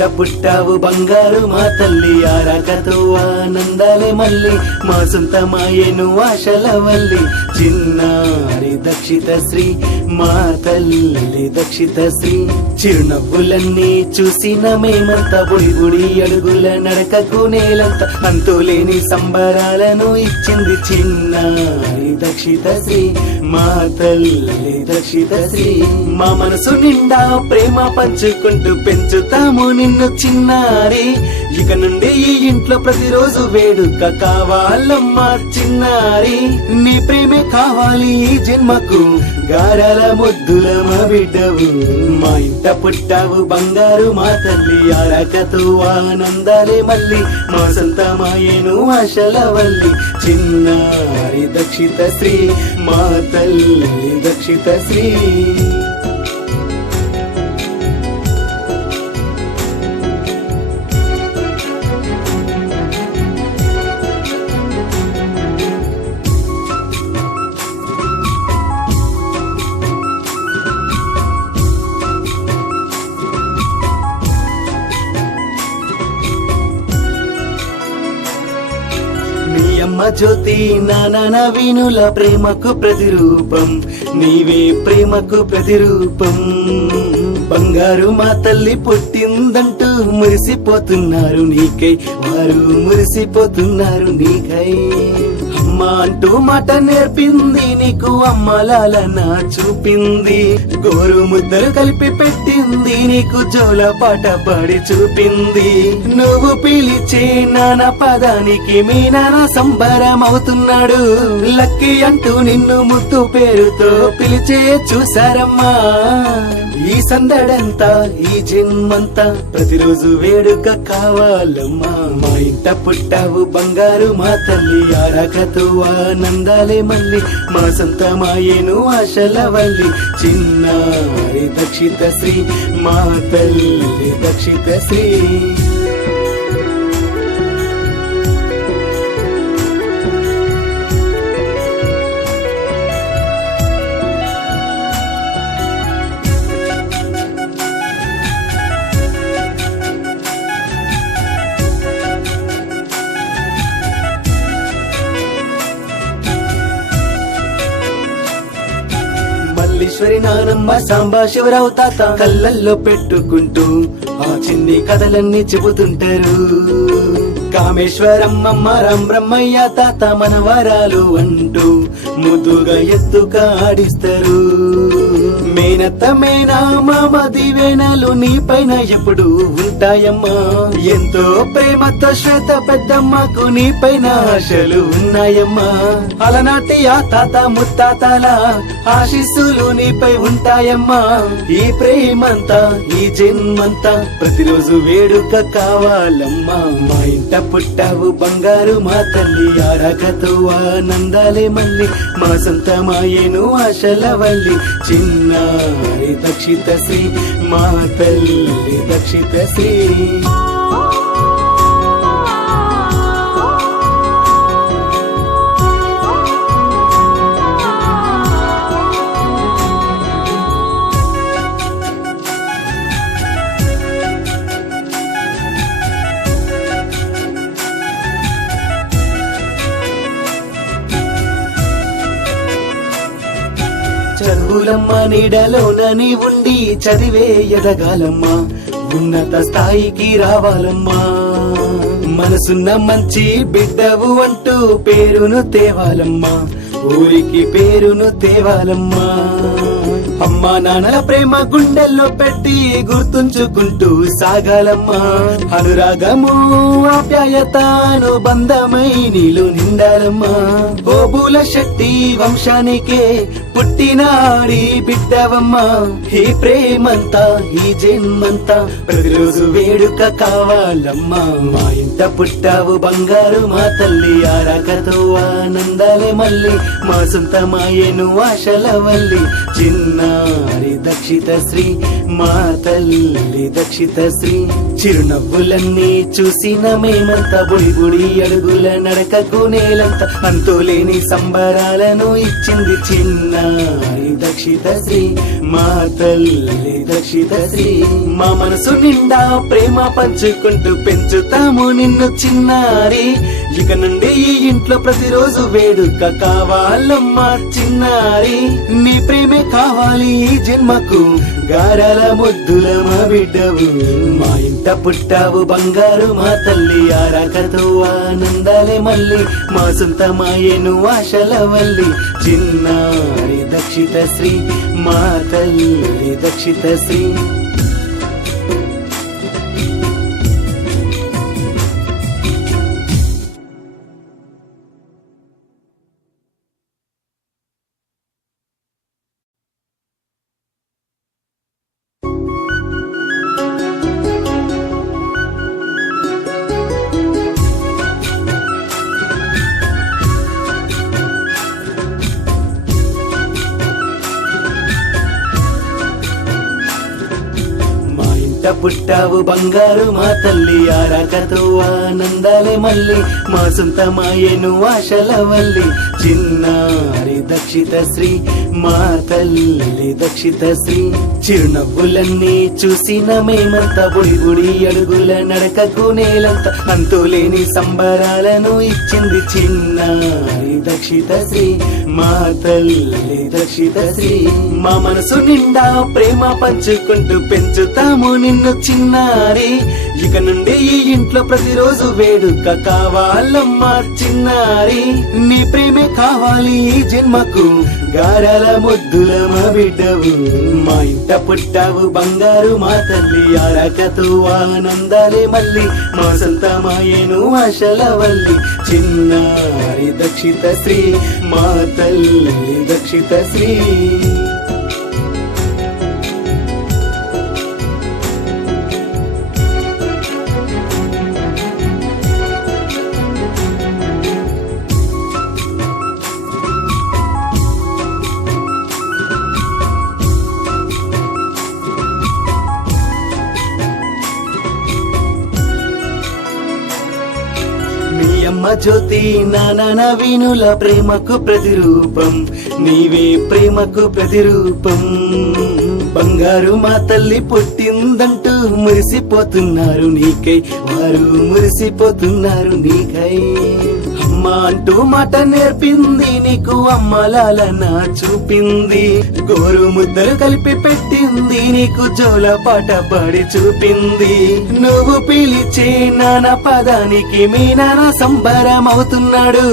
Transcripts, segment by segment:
ఇంట పుట్టావు బంగారు మా తల్లి ఆరాకతో ఆనందాలే మళ్ళీ మా సొంతమాయేను ఆశల వల్లి చిన్నారి దక్షిత శ్రీ మా తల్లి దక్షిత శ్రీ చిరునవ్వులన్నీ చూసిన మేమంతా బుడి బుడి అడుగుల నడకకు నేలంతా అంతులేని సంబరాలను ఇచ్చింది చిన్నారి దక్షిత శ్రీ మా తల్లి దక్షిత శ్రీ మా మనసు నిండా ప్రేమ పంచుకుంటూ పెంచుతాము నిన్ను చిన్నారి ఇక నుండి ఈ ఇంట్లో ప్రతిరోజు వేడుక కావాలమ్మా చిన్నారి నీ ప్రేమే కావాలి ఈ జన్మకు గారాల ముద్దుల మా బిడ్డవు మా ఇంట పుట్టావు బంగారు మా తల్లి ఆరాకతో ఆనందాలే మళ్ళీ మా సొంతమాయేను ఆశల వల్లి చిన్నారి దక్షిత శ్రీ మా తల్లి దక్షిత శ్రీ నీ అమ్మ జ్యోతి నాన్న నవీనుల ప్రేమకు ప్రతిరూపం నీవే ప్రేమకు ప్రతిరూపం బంగారు మా తల్లి పుట్టిందంటూ మురిసిపోతున్నారు నీకై వారు మురిసిపోతున్నారు నీకై అమ్మ అంటూ మాట నేర్పింది నీకు అమ్మలాలన చూపింది గోరు ముద్దలు కలిపి పెట్టింది నీకు జోల పాట పాడి చూపింది నువ్వు పిలిచే నాన్న పదానికి మీ నాన్న సంబరం అవుతున్నాడు లక్కీ అంటూ నిన్ను ముద్దు పేరుతో పిలిచే చూసారమ్మా ఈ సందడంతా ఈ జన్మంతా ప్రతిరోజు వేడుక కావాలమ్మా మా ఇంట పుట్టావు బంగారు మా తల్లి ఆరాకతో ఆనందాలే మళ్ళీ మా సొంతమాయేను ఆశల వల్లి చిన్నారి దక్షిత శ్రీ మా తల్లి దక్షిత శ్రీ మల్లీశ్వరి నానమ్మ సాంబా శివరావు తాత కళ్ళల్లో పెట్టుకుంటూ ఆ చిన్ని కథలన్నీ చెబుతుంటారు కామేశ్వరమ్మమ్మ రామ్ బ్రహ్మయ్య తాత మనవరాలు అంటూ ముద్దుగా ఎత్తుగా ఆడిస్తారు మేనత్త మేనా మామ దివేనాలు నీ పైన ఎప్పుడు ఉంటాయమ్మా ఎంతో ప్రేమతో శ్వేత పెద్దమ్మకు నీ పైన ఆశలు ఉన్నాయమ్మా అలనాటి ఆ తాత ముత్తాతల ఆశీస్సులు నీపై ఉంటాయమ్మా ఈ ప్రేమంతా ఈ జన్మంతా ప్రతిరోజు వేడుక కావాలమ్మా మా ఇంట పుట్టావు బంగారు మా తల్లి ఆరాకతో ఆనందాలే మళ్ళీ మా సొంతమాయేను ఆశల వల్లి చిన్నారి దక్షిత శ్రీ మా తల్లి దక్షిత శ్రీ చదువులమ్మ నీడలోనని ఉండి చదివే ఎదగాలమ్మా ఉన్నత స్థాయికి రావాలమ్మా మనసున్న మంచి బిడ్డవు అంటూ పేరును తేవాలమ్మా ఊరికి పేరును తేవాలమ్మా అమ్మా నాన్నల ప్రేమ గుండెల్లో పెట్టి గుర్తుంచుకుంటూ సాగాలమ్మా అనురాగము ఆప్యాయతను బంధమై నీలో నిండాలమ్మా ఓబుల శక్తి వంశానికే పుట్టినాడి బిడ్డవమ్మా ఈ ప్రేమంతా ఈ జన్మంతా ప్రతిరోజు వేడుక కావాలమ్మా మా ఇంట పుట్టావు బంగారు మా తల్లి ఆరాకతో ఆనందాలే మళ్ళీ మా సొంతమాయేను ఆశల వల్లి చిన్నారి చిన్నారి దక్షిత శ్రీ మా తల్లి దక్షిత శ్రీ చిరునవ్వులన్నీ చూసిన మేమంతా బుడి బుడి అడుగుల నడకకు నేలంతా అంతులేని సంబరాలను ఇచ్చింది చిన్నారి దక్షిత శ్రీ మా తల్లి దక్షిత శ్రీ మా మనసు నిండా ప్రేమ పంచుకుంటూ పెంచుతాము నిన్ను చిన్నారి ఇక నుండి ఈ ఇంట్లో ప్రతిరోజు వేడుక కావాలమ్మా చిన్నారి నీ ప్రేమే కావాలి ఈ జన్మకు గారాల ముద్దుల మా బిడ్డవు మా ఇంట పుట్టావు బంగారు మా తల్లి ఆరాకతో ఆనందాలే మళ్ళీ మా సొంతమాయేను ఆశల వల్లి చిన్నారి దక్షిత శ్రీ మా తల్లి దక్షిత శ్రీ పుట్టావు బంగారు మా తల్లి ఆరాకతో ఆనందాలే మళ్ళీ మా సొంతమాయేను ఆశల వల్లి చిన్నారి దక్షిత శ్రీ మా తల్లి దక్షిత శ్రీ చిరునవ్వులన్నీ చూసిన మేమంతా బుడి బుడి అడుగుల నడకకు నేలంతా అంతులేని సంబరాలను ఇచ్చింది చిన్నారి దక్షిత శ్రీ మా తల్లి దక్షిత శ్రీ మా మనసు నిండా ప్రేమ పంచుకుంటూ పెంచుతాము నిన్ను చిన్నారి ఇక నుండి ఈ ఇంట్లో ప్రతిరోజు వేడుక కావాలమ్మా చిన్నారి నీ ప్రేమే కావాలి ఈ జన్మకు గారాల ముద్దుల మా బిడ్డవు మా ఇంట పుట్టావు బంగారు మా తల్లి ఆరాకతో ఆనందాలే మళ్ళీ మా సొంతమాయేను ఆశల వల్లి చిన్నారి దక్షిత శ్రీ మా తల్లి దక్షిత శ్రీ అమ్మ జ్యోతి నాన్న నవీనుల ప్రేమకు ప్రతిరూపం నీవే ప్రేమకు ప్రతిరూపం బంగారు మా తల్లి పుట్టిందంటూ మురిసిపోతున్నారు నీకై వారు మురిసిపోతున్నారు నీకై అమ్మ అంటూ మాట నేర్పింది నీకు అమ్మ లాలన చూపింది గోరు ముద్దలు కలిపి పెట్టింది నీకు జోల పాట పాడి చూపింది నువ్వు పిలిచే నాన్న పదానికి మీ నాన్న సంబరం అవుతున్నాడు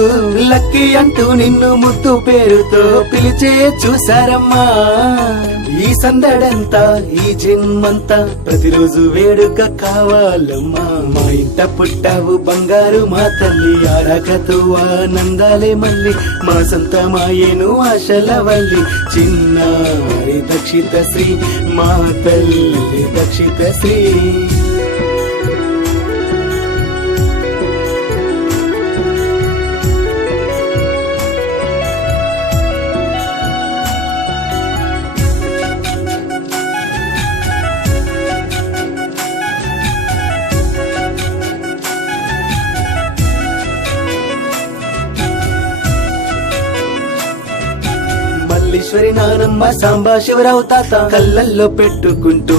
లక్కీ అంటూ నిన్ను ముద్దు పేరుతో పిలిచే చూసారమ్మా ఈ సందడంతా ఈ జన్మంతా ప్రతిరోజు వేడుక కావాలమ్మా మా ఇంట పుట్టావు బంగారు మా తల్లి ఆరాకతో ఆనందాలే మళ్ళీ మా సొంతమాయేను ఆశల వల్లి చిన్నారి దక్షిత శ్రీ మా తల్లి దక్షిత శ్రీ మల్లీశ్వరి నానమ్మ సాంబా శివరావు తాత కళ్ళల్లో పెట్టుకుంటూ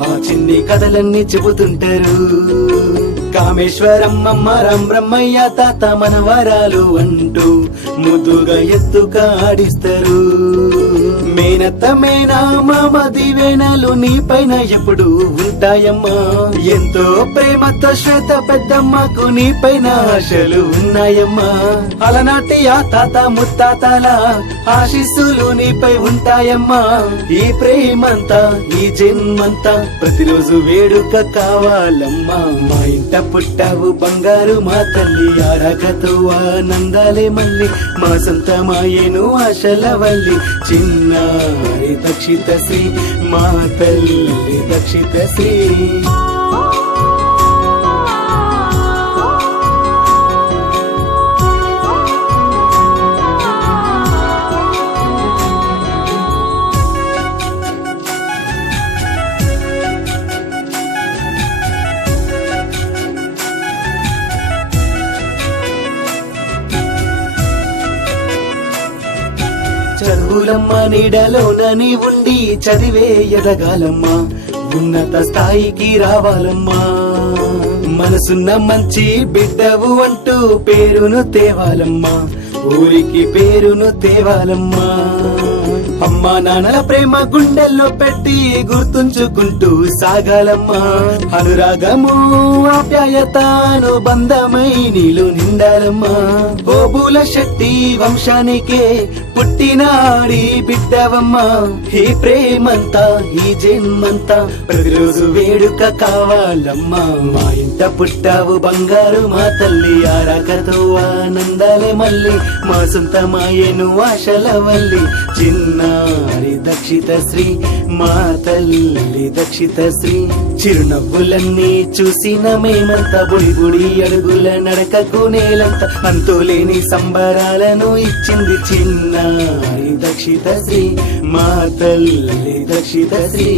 ఆ చిన్ని కథలన్నీ చెబుతుంటారు కామేశ్వరమ్మమ్మ రామబ్రహ్మయ్య తాత మనవరాలు అంటూ ముద్దుగా ఎత్తుగా ఆడిస్తారు మేనత్త మేనా మామ దీవెనలు నీ పైన ఎప్పుడు ఉంటాయమ్మా ఎంతో ప్రేమతో శ్వేత పెద్దమ్మకు నీ పైన ఆశలు ఉన్నాయమ్మా అలనాటి ఆ తాత ముత్తాతల ఆశీస్సులు నీపై ఉంటాయమ్మా ఈ ప్రేమంతా ఈ జన్మంతా ప్రతిరోజు వేడుక కావాలమ్మా మా ఇంట పుట్టావు బంగారు మా తల్లి ఆరాకతో ఆనందాలే మళ్ళీ మా సొంతమాయేను ఆశల వల్లి చిన్నారి దక్షిత శ్రీ మా తల్లి దక్షిత శ్రీ చదువులమ్మ నీడలోన నీ ఉండి చదివే ఎదగాలమ్మా ఉన్నత స్థాయికి రావాలమ్మా మనసున్న మంచి బిడ్డవు అంటూ పేరును తేవాలమ్మా ఊరికి పేరును తేవాలమ్మా అమ్మా నాన్నల ప్రేమ గుండెల్లో పెట్టి గుర్తుంచుకుంటూ సాగాలమ్మా అనురాగము ఆప్యాయతను బంధమై నీలు నిండాలమ్మా బోబుల శెట్టి వంశానికే పుట్టినాడి బిడ్డవమ్మా ఈ ప్రేమంతా ఈ జన్మంతా ప్రతిరోజు వేడుక కావాలమ్మా మా ఇంట పుట్టావు బంగారు మా తల్లి ఆరాకతో ఆనందాలే మళ్ళీ మా సొంతమాయను ఆశల వల్లి చిన్నారి దక్షిత శ్రీ మా తల్లి దక్షిత శ్రీ చిరునవ్వులన్నీ చూసిన మేమంతా బుడి బుడి అడుగుల నడకకు నేలంతా అంతులేని సంబరాలను ఇచ్చింది చిన్నారి దక్షిత శ్రీ మా తల్లి దక్షిత శ్రీ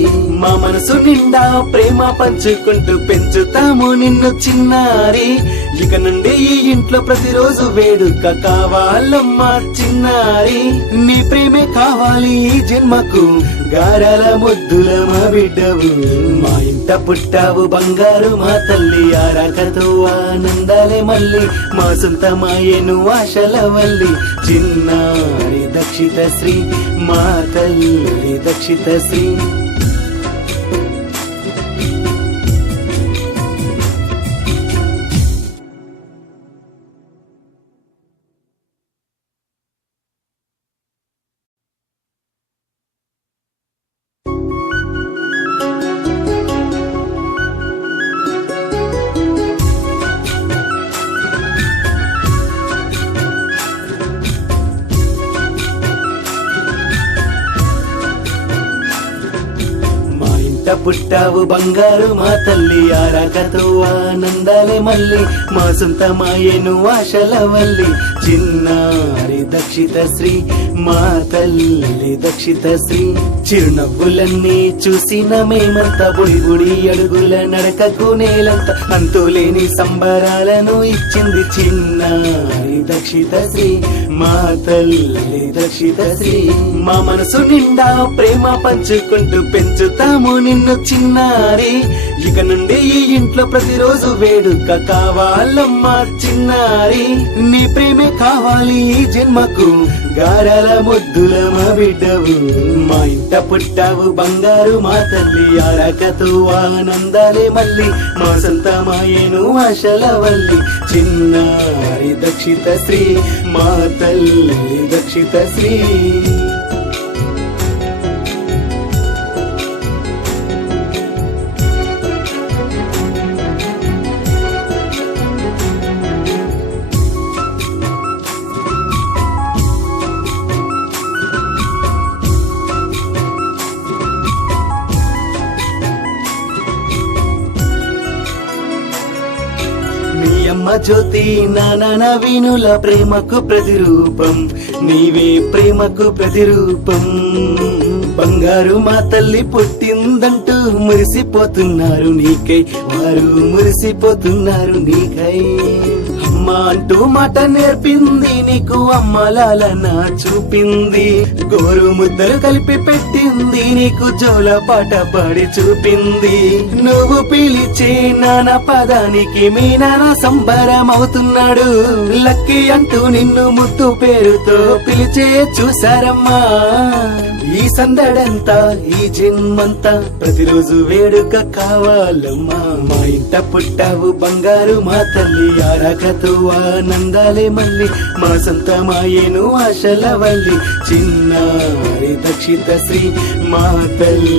మా మనసు నిండా ప్రేమ పంచుకుంటూ పెంచుతాము నిన్ను చిన్నారి ఇక నుండి ఈ ఇంట్లో ప్రతిరోజు వేడుక కావాలమ్మా చిన్నారి నీ ప్రేమే కావాలి ఈ జన్మకు గారాల ముద్దుల మా బిడ్డవు మా ఇంట పుట్టావు బంగారు మా తల్లి ఆరాకతో ఆనందాలే మళ్ళీ మా సొంతమాయను ఆశల వల్లి చిన్నారి దక్షిత శ్రీ మా తల్లి దక్షిత శ్రీ పుట్టావు బంగారు మా తల్లి ఆరాకతో ఆనందాలే మళ్ళీ మా సొంతమాయను ఆశల వల్లి చిన్నారి దక్షిత శ్రీ మా తల్లి దక్షిత శ్రీ చిరునవ్వులన్నీ చూసిన మేమంతా బుడి బుడి అడుగుల నడకకు నేలంతా అంతులేని సంబరాలను ఇచ్చింది చిన్నారి దక్షిత శ్రీ మా తల్లి దక్షిత శ్రీ మా మనసు నిండా ప్రేమ పంచుకుంటూ పెంచుతాము నిన్ను చిన్నారి ఇక నుండి ఈ ఇంట్లో ప్రతిరోజు వేడుక కావాలమ్మా చిన్నారి నీ ప్రేమే కావాలి ఈ జన్మకు గారాల ముద్దుల మా బిడ్డవు మా ఇంట పుట్టావు బంగారు మా తల్లి ఆరాకతో ఆనందాలే మళ్ళీ మా సొంతమాయను ఆశల వల్లి చిన్నారి దక్షిత శ్రీ మా తల్లి దక్షిత శ్రీ అమ్మ జ్యోతి నాన్న నవీనుల ప్రేమకు ప్రతిరూపం నీవే ప్రేమకు ప్రతిరూపం బంగారు మా తల్లి పుట్టిందంటూ మురిసిపోతున్నారు నీకై వారు మురిసిపోతున్నారు నీకై అమ్మ అంటూ మాట నేర్పింది నీకు అమ్మలాలన చూపింది గోరు ముద్దలు కలిపి పెట్టింది నీకు జోల పాట పాడి చూపింది నువ్వు పిలిచే నాన్న పదానికి మీ నాన్న సంబరం అవుతున్నాడు లక్కీ అంటూ నిన్ను ముద్దు పేరుతో పిలిచే చూసారమ్మా ఈ సందడంతా ఈ జన్మంతా ప్రతిరోజు వేడుక కావాలమ్మా మా ఇంట పుట్టావు బంగారు మా తల్లి ఆరాకతో ఆనందాలే మళ్ళీ మా సొంతమాయను ఆశల వల్లి చిన్నారి దక్షిత శ్రీ మా తల్లి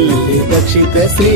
దక్షిత శ్రీ